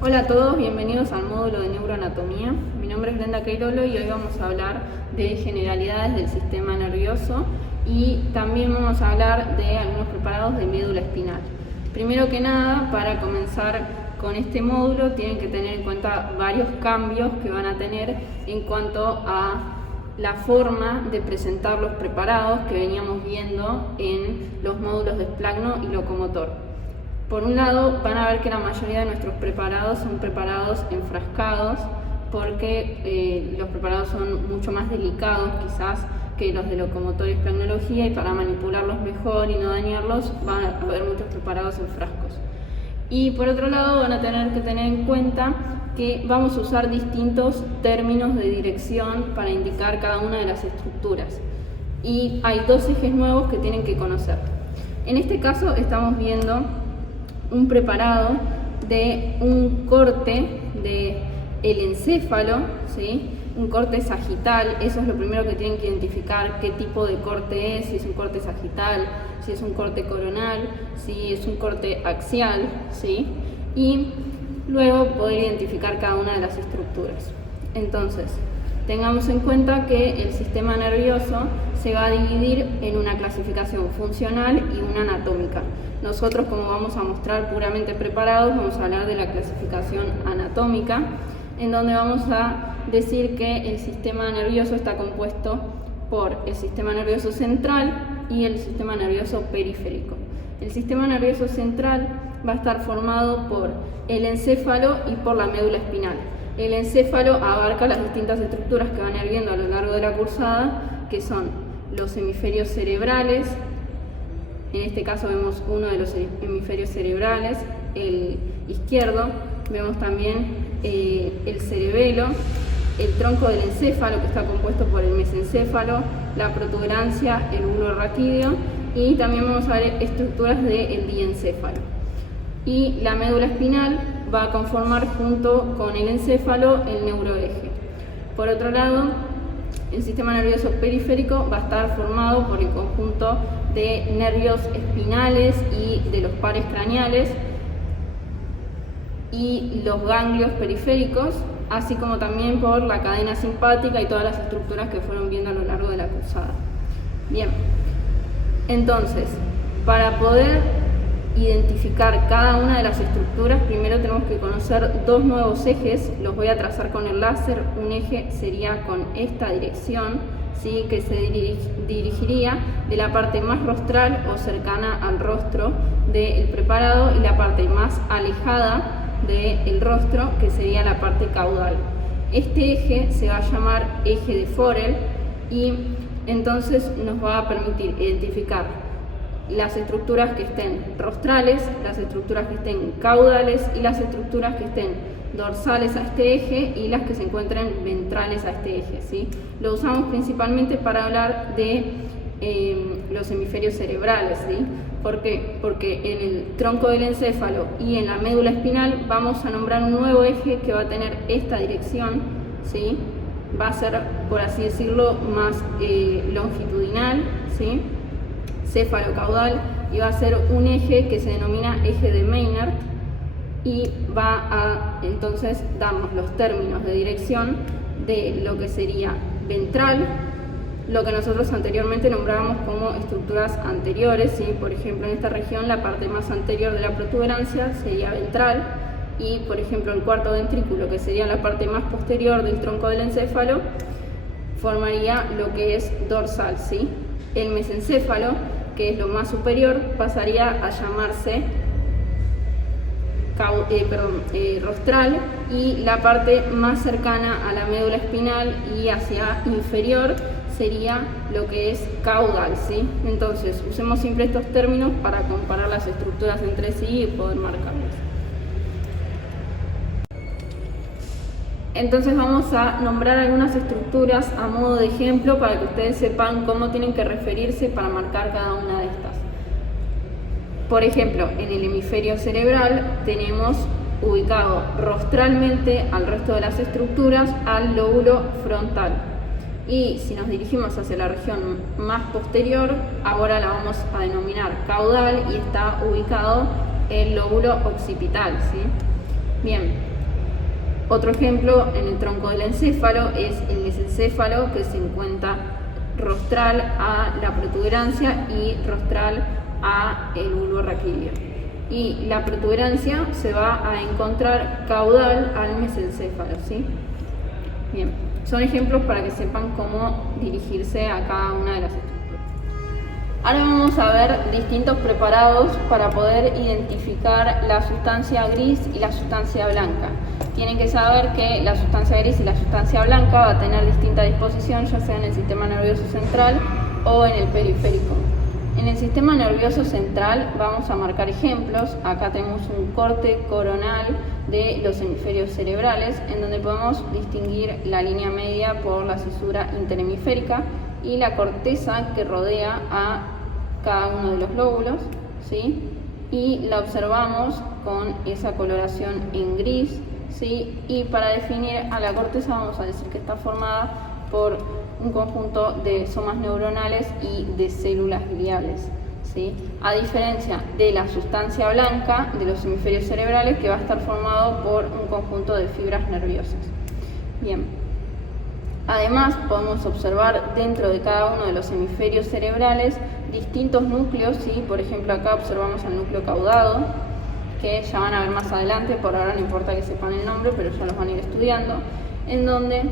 Hola a todos, bienvenidos al módulo de neuroanatomía. Mi nombre es Brenda Queirolo y hoy vamos a hablar de generalidades del sistema nervioso y también vamos a hablar de algunos preparados de médula espinal. Primero que nada, para comenzar con este módulo tienen que tener en cuenta varios cambios que van a tener en cuanto a la forma de presentar los preparados que veníamos viendo en los módulos de esplagno y locomotor. Por un lado, van a ver que la mayoría de nuestros preparados son preparados enfrascados porque los preparados son mucho más delicados quizás que los de locomotor y esplagnología, y para manipularlos mejor y no dañarlos van a haber muchos preparados en frascos. Y por otro lado, van a tener que tener en cuenta que vamos a usar distintos términos de dirección para indicar cada una de las estructuras. Y hay dos ejes nuevos que tienen que conocer. En este caso estamos viendo un preparado de un corte del encéfalo, ¿sí? Un corte sagital. Eso es lo primero que tienen que identificar, qué tipo de corte es, si es un corte sagital, si es un corte coronal, si es un corte axial, ¿sí? Y luego poder identificar cada una de las estructuras. Entonces, tengamos en cuenta que el sistema nervioso se va a dividir en una clasificación funcional y una anatómica. Nosotros, como vamos a mostrar puramente preparados, vamos a hablar de la clasificación anatómica, en donde vamos a decir que el sistema nervioso está compuesto por el sistema nervioso central y el sistema nervioso periférico. El sistema nervioso central va a estar formado por el encéfalo y por la médula espinal. El encéfalo abarca las distintas estructuras que van a ir viendo a lo largo de la cursada, que son los hemisferios cerebrales. En este caso vemos uno de los hemisferios cerebrales, el izquierdo. Vemos también el cerebelo, el tronco del encéfalo, que está compuesto por el mesencéfalo, la protuberancia, el bulbo raquídeo, y también vamos a ver estructuras del diencéfalo. Y la médula espinal va a conformar junto con el encéfalo el neuroeje. Por otro lado, el sistema nervioso periférico va a estar formado por el conjunto de nervios espinales y de los pares craneales y los ganglios periféricos, así como también por la cadena simpática y todas las estructuras que fueron viendo a lo largo de la cursada. Bien, entonces, para poder identificar cada una de las estructuras, primero tenemos que conocer dos nuevos ejes. Los voy a trazar con el láser. Un eje sería con esta dirección, ¿sí? Que se dirigiría de la parte más rostral o cercana al rostro del preparado, y la parte más alejada del rostro, que sería la parte caudal. Este eje se va a llamar eje de Forel, y entonces nos va a permitir identificar las estructuras que estén rostrales, las estructuras que estén caudales y las estructuras que estén dorsales a este eje y las que se encuentren ventrales a este eje, ¿sí? Lo usamos principalmente para hablar de los hemisferios cerebrales, ¿sí? ¿Por qué? Porque en el tronco del encéfalo y en la médula espinal vamos a nombrar un nuevo eje que va a tener esta dirección, ¿sí? Va a ser, por así decirlo, más longitudinal, ¿sí? Céfalo-caudal, y va a ser un eje que se denomina eje de Maynard, y va a entonces darnos los términos de dirección de lo que sería ventral, lo que nosotros anteriormente nombrábamos como estructuras anteriores, ¿sí? Por ejemplo, en esta región la parte más anterior de la protuberancia sería ventral, y por ejemplo el cuarto ventrículo, que sería la parte más posterior del tronco del encéfalo, formaría lo que es dorsal, ¿sí? El mesencéfalo, que es lo más superior, pasaría a llamarse rostral, y la parte más cercana a la médula espinal y hacia inferior sería lo que es caudal, ¿sí? Entonces, usemos siempre estos términos para comparar las estructuras entre sí y poder marcarlas. Entonces vamos a nombrar algunas estructuras a modo de ejemplo para que ustedes sepan cómo tienen que referirse para marcar cada una de estas. Por ejemplo, en el hemisferio cerebral tenemos ubicado rostralmente al resto de las estructuras al lóbulo frontal. Y si nos dirigimos hacia la región más posterior, ahora la vamos a denominar caudal y está ubicado el lóbulo occipital, ¿sí? Bien, otro ejemplo en el tronco del encéfalo es el mesencéfalo, que se encuentra rostral a la protuberancia y rostral a el bulbo raquídeo. Y la protuberancia se va a encontrar caudal al mesencéfalo, ¿sí? Bien, son ejemplos para que sepan cómo dirigirse a cada una de las estructuras. Ahora vamos a ver distintos preparados para poder identificar la sustancia gris y la sustancia blanca. Tienen que saber que la sustancia gris y la sustancia blanca va a tener distinta disposición, ya sea en el sistema nervioso central o en el periférico. En el sistema nervioso central vamos a marcar ejemplos. Acá tenemos un corte coronal de los hemisferios cerebrales, en donde podemos distinguir la línea media por la cisura interhemisférica y la corteza que rodea a cada uno de los lóbulos, ¿sí? Y la observamos con esa coloración en gris, ¿sí? Y para definir a la corteza vamos a decir que está formada por un conjunto de somas neuronales y de células gliales, ¿sí? A diferencia de la sustancia blanca de los hemisferios cerebrales, que va a estar formado por un conjunto de fibras nerviosas. Bien. Además, podemos observar dentro de cada uno de los hemisferios cerebrales distintos núcleos, ¿sí? Por ejemplo, acá observamos el núcleo caudado, que ya van a ver más adelante, por ahora no importa que sepan el nombre, pero ya los van a ir estudiando, en donde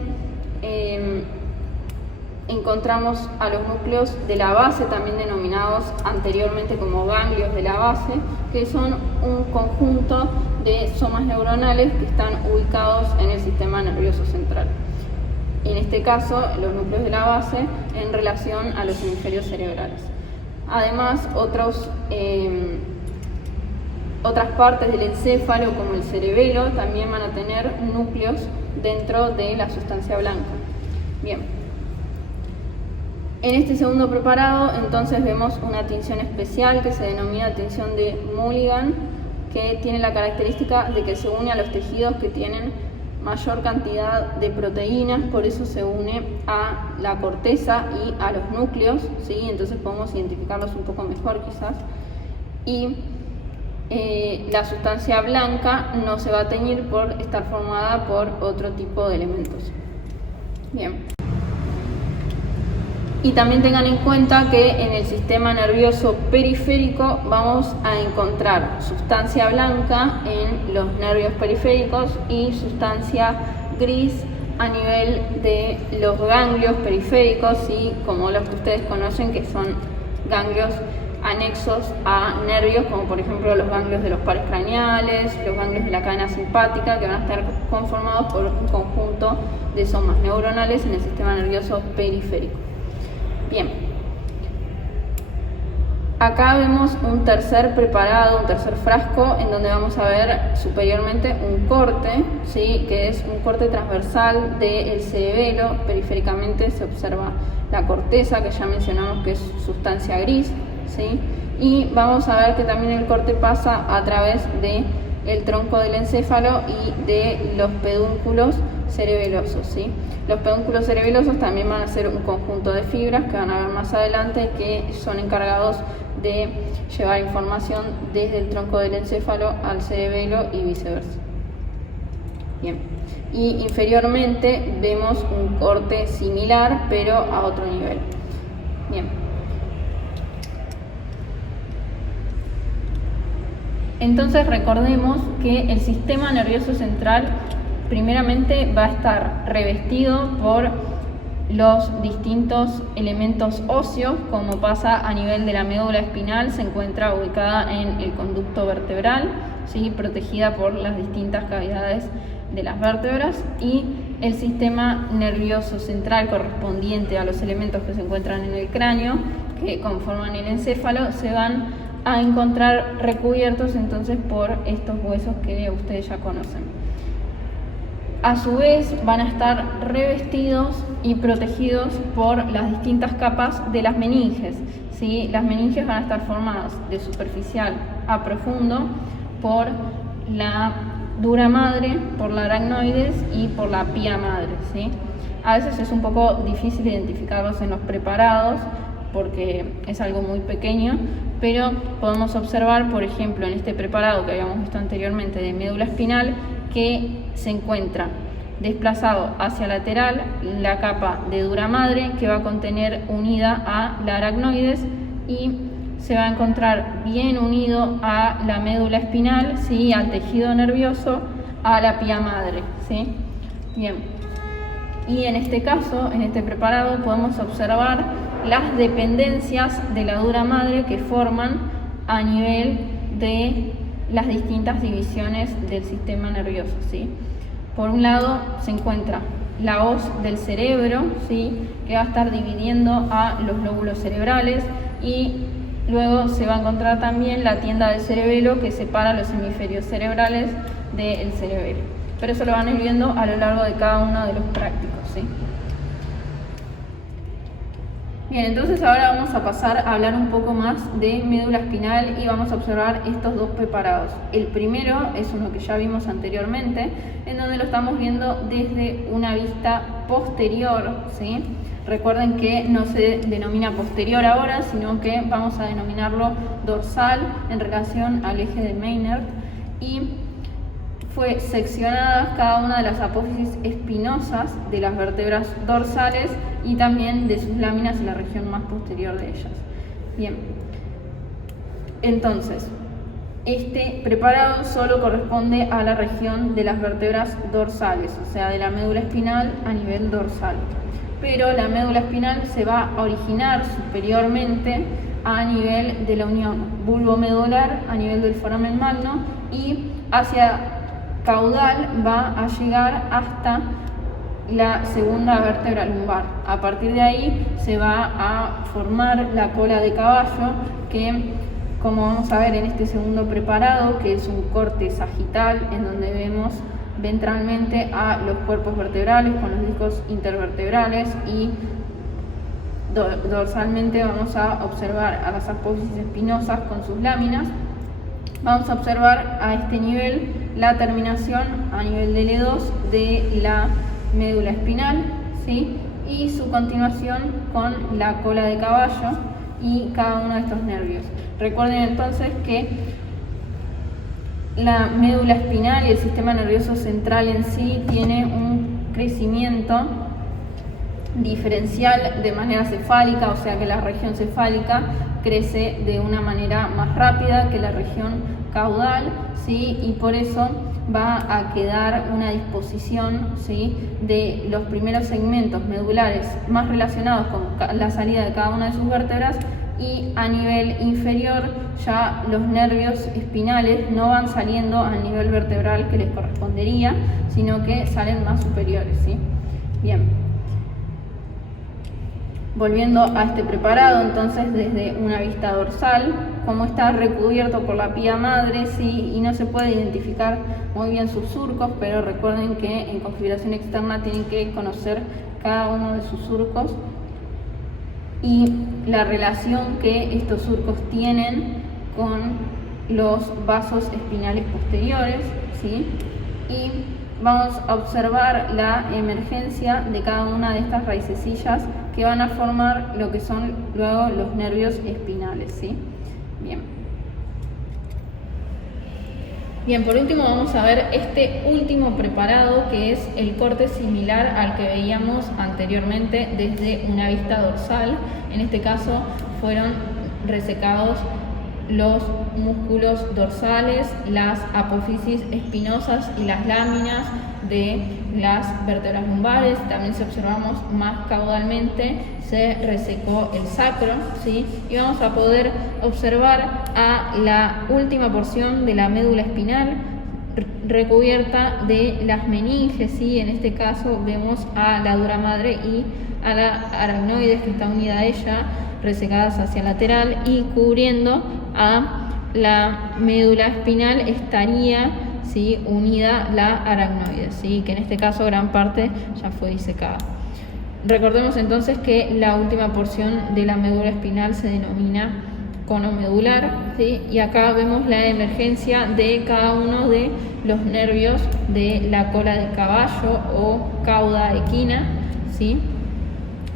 encontramos a los núcleos de la base, también denominados anteriormente como ganglios de la base, que son un conjunto de somas neuronales que están ubicados en el sistema nervioso central. En este caso, los núcleos de la base en relación a los hemisferios cerebrales. Además, otras partes del encéfalo, como el cerebelo, también van a tener núcleos dentro de la sustancia blanca. Bien. En este segundo preparado, entonces, vemos una tinción especial que se denomina tinción de Mulligan, que tiene la característica de que se une a los tejidos que tienen mayor cantidad de proteínas, por eso se une a la corteza y a los núcleos, ¿sí? Entonces podemos identificarlos un poco mejor quizás. Y la sustancia blanca no se va a teñir por estar formada por otro tipo de elementos. Bien. Y también tengan en cuenta que en el sistema nervioso periférico vamos a encontrar sustancia blanca en los nervios periféricos y sustancia gris a nivel de los ganglios periféricos, ¿sí? Como los que ustedes conocen, que son ganglios anexos a nervios, como por ejemplo los ganglios de los pares craneales, los ganglios de la cadena simpática, que van a estar conformados por un conjunto de somas neuronales en el sistema nervioso periférico. Bien, acá vemos un tercer preparado, un tercer frasco, en donde vamos a ver superiormente un corte, ¿sí? Que es un corte transversal del cerebelo. Periféricamente se observa la corteza, que ya mencionamos que es sustancia gris, ¿sí? Y vamos a ver que también el corte pasa a través del tronco del encéfalo y de los pedúnculos cerebelosos, ¿sí? Los pedúnculos cerebelosos también van a ser un conjunto de fibras que van a ver más adelante, que son encargados de llevar información desde el tronco del encéfalo al cerebelo y viceversa. Bien. Y inferiormente vemos un corte similar, pero a otro nivel. Bien. Entonces recordemos que el sistema nervioso central primeramente va a estar revestido por los distintos elementos óseos, como pasa a nivel de la médula espinal, se encuentra ubicada en el conducto vertebral, ¿sí? Protegida por las distintas cavidades de las vértebras, y el sistema nervioso central correspondiente a los elementos que se encuentran en el cráneo, que conforman el encéfalo, se van a encontrar recubiertos entonces por estos huesos que ustedes ya conocen. A su vez van a estar revestidos y protegidos por las distintas capas de las meninges, ¿sí? Las meninges van a estar formadas de superficial a profundo por la dura madre, por la aracnoides y por la pía madre, ¿sí? A veces es un poco difícil identificarlos en los preparados porque es algo muy pequeño, pero podemos observar, por ejemplo, en este preparado que habíamos visto anteriormente de médula espinal, que se encuentra desplazado hacia lateral la capa de dura madre, que va a contener unida a la aracnoides, y se va a encontrar bien unido a la médula espinal, ¿sí? Al tejido nervioso, a la pía madre, ¿sí? Bien. Y en este caso, en este preparado, podemos observar las dependencias de la dura madre que forman a nivel de las distintas divisiones del sistema nervioso, ¿sí? Por un lado se encuentra la hoz del cerebro, ¿sí? Que va a estar dividiendo a los lóbulos cerebrales, y luego se va a encontrar también la tienda del cerebelo, que separa los hemisferios cerebrales del cerebelo. Pero eso lo van a ir viendo a lo largo de cada uno de los prácticos, ¿sí? Bien, entonces ahora vamos a pasar a hablar un poco más de médula espinal y vamos a observar estos dos preparados. El primero es uno que ya vimos anteriormente, en donde lo estamos viendo desde una vista posterior, ¿sí? Recuerden que no se denomina posterior ahora, sino que vamos a denominarlo dorsal en relación al eje de Meynert, y fue seccionadas cada una de las apófisis espinosas de las vértebras dorsales y también de sus láminas en la región más posterior de ellas. Bien, entonces, este preparado solo corresponde a la región de las vértebras dorsales, o sea, de la médula espinal a nivel dorsal. Pero la médula espinal se va a originar superiormente a nivel de la unión bulbomedular, a nivel del foramen magno, y hacia caudal va a llegar hasta la segunda vértebra lumbar. A partir de ahí se va a formar la cola de caballo, que, como vamos a ver en este segundo preparado, que es un corte sagital en donde vemos ventralmente a los cuerpos vertebrales con los discos intervertebrales, y dorsalmente vamos a observar a las apófisis espinosas con sus láminas. Vamos a observar a este nivel la terminación a nivel de L2 de la médula espinal, ¿sí? Y su continuación con la cola de caballo y cada uno de estos nervios. Recuerden entonces que la médula espinal y el sistema nervioso central en sí tiene un crecimiento diferencial de manera cefálica, o sea que la región cefálica crece de una manera más rápida que la región caudal, ¿sí? Y por eso va a quedar una disposición, ¿sí?, de los primeros segmentos medulares más relacionados con la salida de cada una de sus vértebras, y a nivel inferior ya los nervios espinales no van saliendo al nivel vertebral que les correspondería, sino que salen más superiores, ¿sí? Bien. Volviendo a este preparado, entonces desde una vista dorsal, como está recubierto por la pía madre, ¿sí?, y no se puede identificar muy bien sus surcos, pero recuerden que en configuración externa tienen que conocer cada uno de sus surcos y la relación que estos surcos tienen con los vasos espinales posteriores, ¿sí? Y vamos a observar la emergencia de cada una de estas raicecillas que van a formar lo que son luego los nervios espinales, ¿sí? Bien, por último vamos a ver este último preparado, que es el corte similar al que veíamos anteriormente desde una vista dorsal. En este caso fueron resecados los músculos dorsales, las apófisis espinosas y las láminas de las vértebras lumbares. También, si observamos más caudalmente, se resecó el sacro, ¿sí? Y vamos a poder observar a la última porción de la médula espinal recubierta de las meninges, ¿sí? En este caso vemos a la dura madre y a la aracnoides, que está unida a ella, resecadas hacia lateral, y cubriendo a la médula espinal estaría, ¿sí?, unida la aracnoides, ¿sí?, que en este caso gran parte ya fue disecada. Recordemos entonces que la última porción de la médula espinal se denomina cono medular, ¿sí?, y acá vemos la emergencia de cada uno de los nervios de la cola de caballo o cauda equina, ¿sí?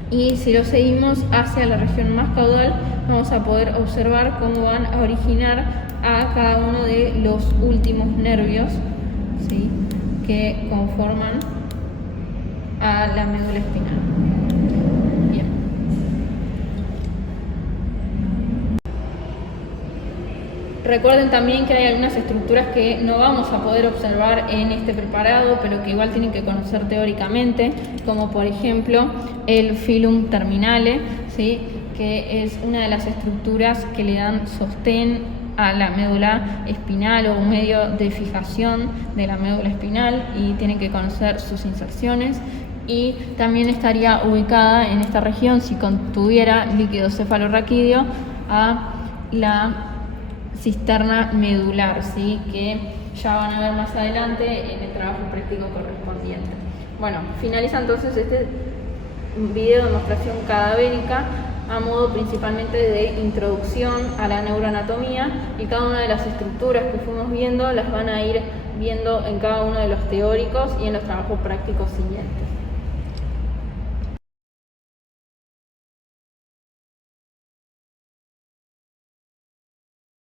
Y si lo seguimos hacia la región más caudal, vamos a poder observar cómo van a originar a cada uno de los últimos nervios, ¿sí?, que conforman a la médula espinal. Bien. Recuerden también que hay algunas estructuras que no vamos a poder observar en este preparado, pero que igual tienen que conocer teóricamente, como por ejemplo el filum terminale, ¿sí? Que es una de las estructuras que le dan sostén a la médula espinal o un medio de fijación de la médula espinal, y tienen que conocer sus inserciones. Y también estaría ubicada en esta región, si contuviera líquido cefalorraquídeo, a la cisterna medular, ¿sí? Que ya van a ver más adelante en el trabajo práctico correspondiente. Bueno, finaliza entonces este video de demostración cadavérica a modo principalmente de introducción a la neuroanatomía, y cada una de las estructuras que fuimos viendo las van a ir viendo en cada uno de los teóricos y en los trabajos prácticos siguientes.